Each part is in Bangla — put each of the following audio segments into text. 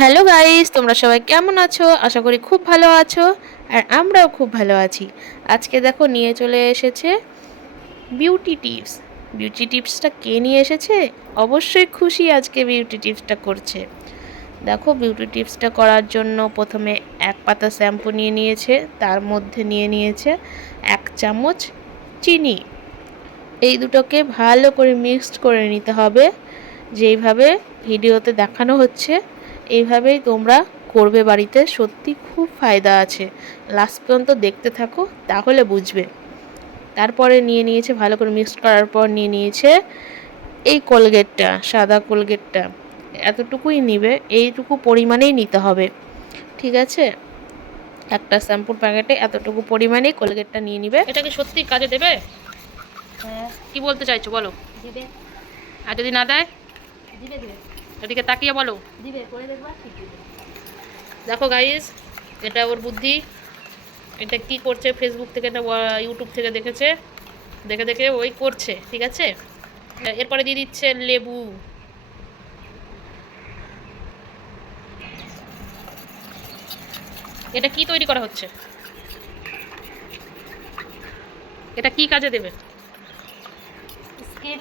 হ্যালো গাইস, তোমরা সবাই কেমন আছো? আশা করি খুব ভালো আছো। আর আমরাও খুব ভালো আছি। আজকে দেখো নিয়ে চলে এসেছে বিউটি টিপস। বিউটি টিপসটা কে নিয়ে এসেছে? অবশ্যই খুশি আজকে বিউটি টিপসটা করছে। দেখো বিউটি টিপসটা করার জন্য প্রথমে এক পাতা শ্যাম্পু নিয়ে নিয়েছে, তার মধ্যে নিয়ে নিয়েছে 1 চামচ চিনি। এই দুটোকে ভালো করে মিক্সড করে নিতে হবে, যেইভাবে ভিডিওতে দেখানো হচ্ছে এইভাবেই তোমরা করবে বাড়িতে। সত্যি খুব ফায়দা আছে, লাস্ট পর্যন্ত দেখতে থাকো তাহলে বুঝবে। তারপরে নিয়ে নিয়েছে, ভালো করে মিক্সড করার পর নিয়ে নিয়েছে এই কোলগেটটা, সাদা কোলগেটটা। এতটুকুই নিবে, এইটুকু পরিমাণেই নিতে হবে, ঠিক আছে? একটা শ্যাম্পুর প্যাকেটে এতটুকু পরিমাণেই কোলগেটটা নিয়ে নিবে। এটা কি সত্যি কাজে দেবে? হ্যাঁ, কি বলতে চাইছো বলো। দিবে। আর যদি না দেয়? দিবে দিবে এদিকে তাকিয়ে বলো। দিবে, করে দেখবা ঠিক দিবে। দেখো গাইস, এটা ওর বুদ্ধি। এটা কি করছে, ফেসবুক থেকে না ইউটিউব থেকে দেখেছে, দেখে দেখে ওই করছে, ঠিক আছে? এরপরে দিয়ে দিচ্ছে লেবু। এটা কি তৈরি করা হচ্ছে? এটা কি কাজে দেবে? স্কিন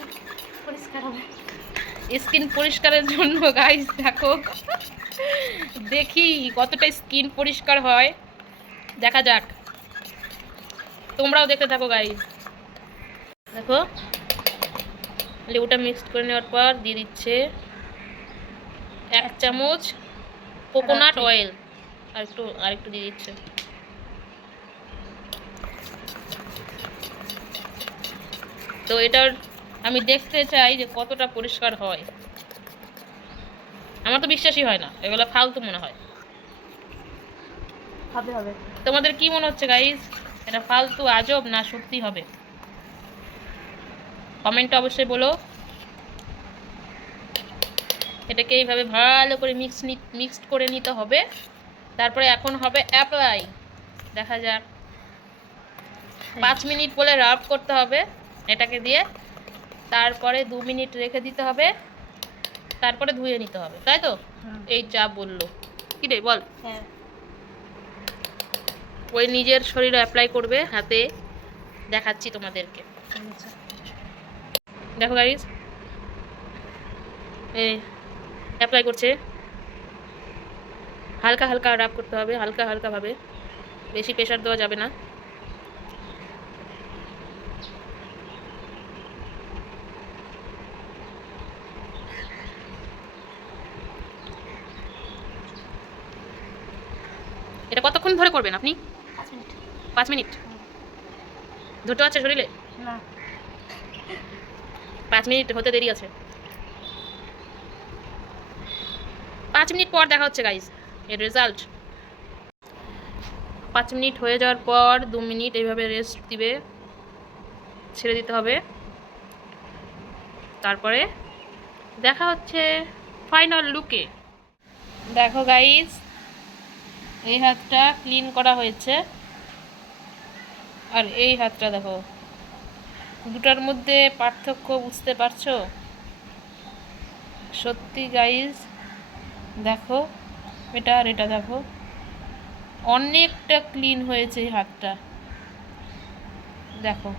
পরিষ্কার হবে। স্কিন পরিষ্কারের জন্য গাইস দেখো, দেখি কতটা স্কিন পরিষ্কার হয়, দেখা যাক। তোমরাও দেখতে থাকো গাইস। দেখো লেবুটা মিক্সড করে নেওয়ার পর দিয়ে দিচ্ছে 1 চামচ কোকোনাট অয়েল। আরেকটু দিয়ে দিচ্ছে। তো এটার আমি দেখতে চাই যে কতটা পরিষ্কার হয়। আমার তো বিশ্বাসই হয় না, এগুলো ফালতু মনে হয়। হবে হবে। তোমাদের কি মনে হচ্ছে গাইস, এটা ফালতু আজব না সত্যি হবে? কমেন্টে অবশ্যই বলো। এটাকে এইভাবে ভালো করে মিক্সড করে নিতে হবে। তারপরে এখন হবে অ্যাপ্লাই। দেখা যাক। 5 মিনিট বলে রাব করতে হবে এটাকে দিয়ে। তারপরে 2 মিনিট রেখে দিতে হবে। তারপরে ধুয়ে নিতে হবে, তাই তো? এই যা বললো, কি রে বল। হ্যাঁ, ওই নিজের শরীরে অ্যাপ্লাই করবে হাতে, দেখাচ্ছি তোমাদেরকে। দেখো গাইস, এই অ্যাপ্লাই করছে। হালকা হালকা রাব করতে হবে, হালকা হালকা ভাবে, বেশি প্রেশার দেওয়া যাবে না। এটা কতক্ষণ ধরে করবেন আপনি? 5 মিনিট। 5 মিনিট? ধরতে আছে শরীরে? না, 5 মিনিট হতে দেরি আছে। 5 মিনিট পর দেখা হচ্ছে গাইস এর রেজাল্ট। 5 মিনিট হয়ে যাওয়ার পর 2 মিনিট এইভাবে রেস্ট দিবে, ছেড়ে দিতে হবে। তারপরে দেখা হচ্ছে ফাইনাল লুকে। দেখো গাইস, এই হাতটা ক্লিন করা হয়েছে, আর এই হাতটা দেখো। দুটার মধ্যে পার্থক্য বুঝতে পারছো? সত্যি গাইস দেখো, এটা আর এটা দেখো, অনেকটা ক্লিন হয়েছে এই হাতটা। দেখো,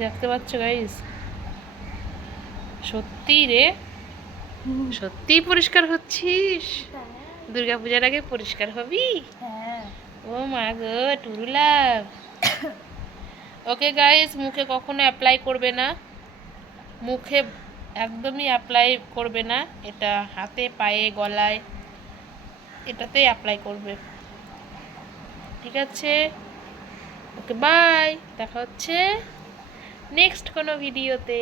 দেখতে পাচ্ছ গাইস? সত্যি রে, সত্যি পরিষ্কার হচ্ছিস। দুর্গাপূজার আগে পরিষ্কার হবি? হ্যাঁ। ও মা গো টুরুলা। ওকে গাইস, মুখে কখনো অ্যাপ্লাই করবে না, মুখে একদমই অ্যাপ্লাই করবে না। এটা হাতে, পায়ে, গলায়, এটাতে অ্যাপ্লাই করবে, ঠিক আছে? ওকে বাই, দেখা হচ্ছে নেক্সট কোনো ভিডিওতে।